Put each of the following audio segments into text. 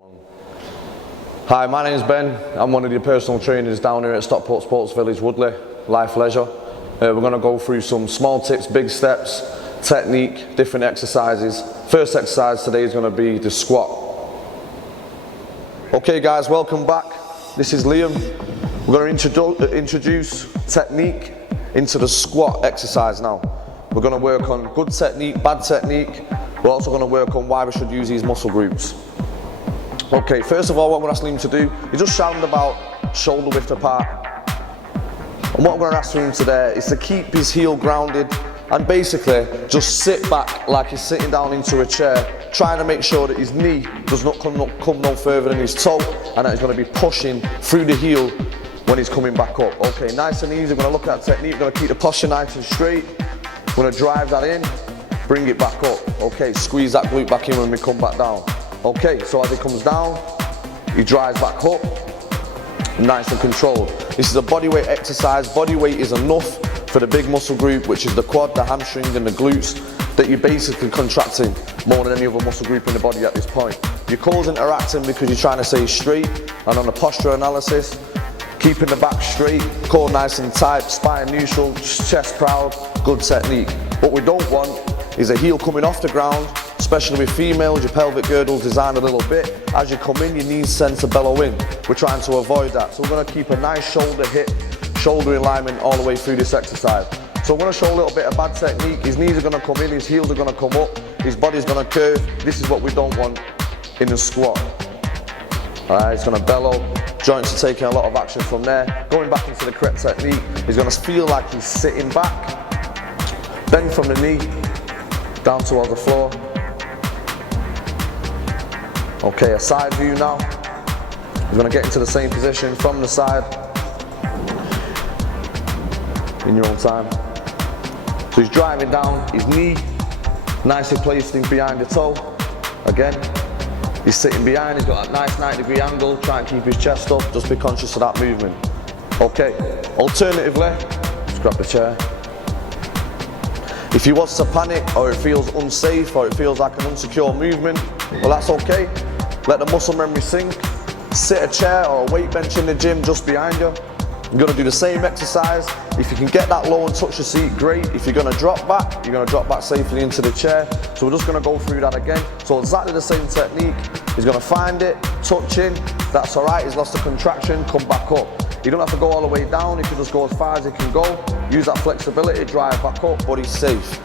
Hi, my name is Ben. I'm one of the personal trainers down here at Stockport Sports Village, Woodley, Life Leisure. We're going to go through some small tips, big steps, technique, different exercises. First exercise today is going to be the squat. Okay guys, welcome back. This is Liam. We're going to introduce technique into the squat exercise now. We're going to work on good technique, bad technique. We're also going to work on why we should use these muscle groups. Okay, first of all, what we're asking him to do is just stand about shoulder width apart. And what we're going to ask him today is to keep his heel grounded and basically just sit back like he's sitting down into a chair, trying to make sure that his knee does not come no further than his toe, and that he's going to be pushing through the heel when he's coming back up. Okay, nice and easy. We're going to look at that technique. We're going to keep the posture nice and straight. We're going to drive that in, bring it back up. Okay, squeeze that glute back in when we come back down. Okay, so as he comes down, he drives back up, nice and controlled. This is a bodyweight exercise. Bodyweight is enough for the big muscle group, which is the quad, the hamstring and the glutes, that you're basically contracting more than any other muscle group in the body at this point. Your core's interacting because you're trying to stay straight, and on the posture analysis, keeping the back straight, core nice and tight, spine neutral, chest proud, good technique. What we don't want is a heel coming off the ground, especially with females. Your pelvic girdle's designed a little bit. As you come in, your knees tend to bellow in. We're trying to avoid that. So we're going to keep a nice shoulder hip, shoulder alignment all the way through this exercise. So I'm going to show a little bit of bad technique. His knees are going to come in, his heels are going to come up, his body's going to curve. This is what we don't want in the squat. Alright, it's going to bellow. Joints are taking a lot of action from there. Going back into the correct technique, he's going to feel like he's sitting back. Bend from the knee, down towards the floor. Okay, a side view now. He's going to get into the same position from the side in your own time. So he's driving down, his knee nicely placed in behind the toe. Again, he's sitting behind, he's got that nice 90-degree angle, try and keep his chest up, just be conscious of that movement. Okay, alternatively, just grab the chair. If he wants to panic, or it feels unsafe, or it feels like an insecure movement, well, that's okay. Let the muscle memory sink. Sit a chair or a weight bench in the gym just behind you. You're going to do the same exercise. If you can get that low and touch the seat, great. If you're going to drop back, you're going to drop back safely into the chair. So we're just going to go through that again. So exactly the same technique. He's going to find it, touch in. That's all right. He's lost the contraction, come back up. You don't have to go all the way down. You can just go as far as you can go. Use that flexibility, drive back up, but he's safe.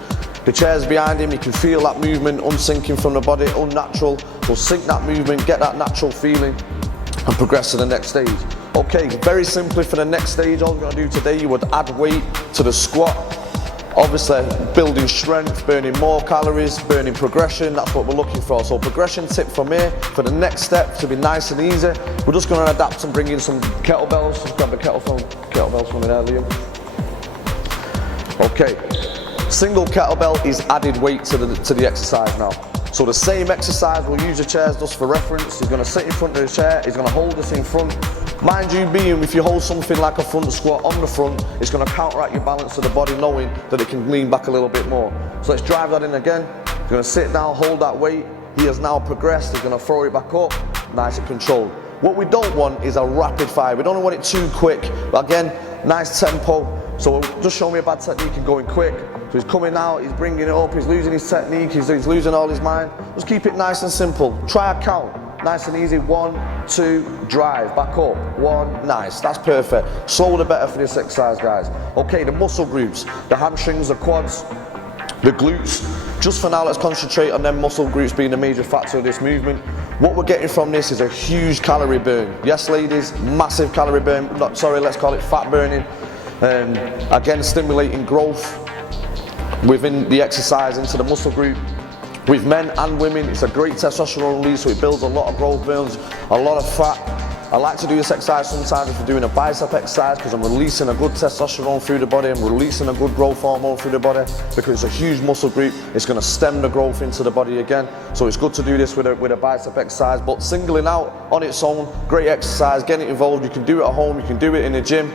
The chair's behind him, you can feel that movement unsinking from the body, unnatural. So sync that movement, get that natural feeling, and progress to the next stage. Okay, very simply for the next stage, all we're going to do today, you would add weight to the squat. Obviously, building strength, burning more calories, burning progression, that's what we're looking for. So progression tip from here, for the next step, to be nice and easy, we're just going to adapt and bring in some kettlebells. Just grab the kettlebells from me there, Liam. Okay. Single kettlebell is added weight to the exercise now. So the same exercise, we'll use the chairs just for reference. He's going to sit in front of the chair, he's going to hold this in front. Mind you being, if you hold something like a front squat on the front, it's going to counteract your balance of the body, knowing that it can lean back a little bit more. So let's drive that in again. He's going to sit down, hold that weight. He has now progressed, he's going to throw it back up, nice and controlled. What we don't want is a rapid fire. We don't want it too quick, but again, nice tempo. So just show me a bad technique and going quick. So he's coming out, he's bringing it up, he's losing his technique, he's losing all his mind. Just keep it nice and simple. Try a count, nice and easy. 1, 2, drive, back up. 1, nice, that's perfect. Slower the better for this exercise, guys. Okay, the muscle groups, the hamstrings, the quads, the glutes. Just for now, let's concentrate on them muscle groups being a major factor of this movement. What we're getting from this is a huge calorie burn. Yes, ladies, massive calorie burn. Let's call it fat burning. Again, stimulating growth within the exercise into the muscle group. With men and women, it's a great testosterone release, so it builds a lot of growth, burns a lot of fat. I like to do this exercise sometimes if we're doing a bicep exercise, because I'm releasing a good testosterone through the body, I'm releasing a good growth hormone through the body, because it's a huge muscle group. It's going to stem the growth into the body again. So it's good to do this with a bicep exercise, but singling out on its own, great exercise, getting involved. You can do it at home, you can do it in the gym.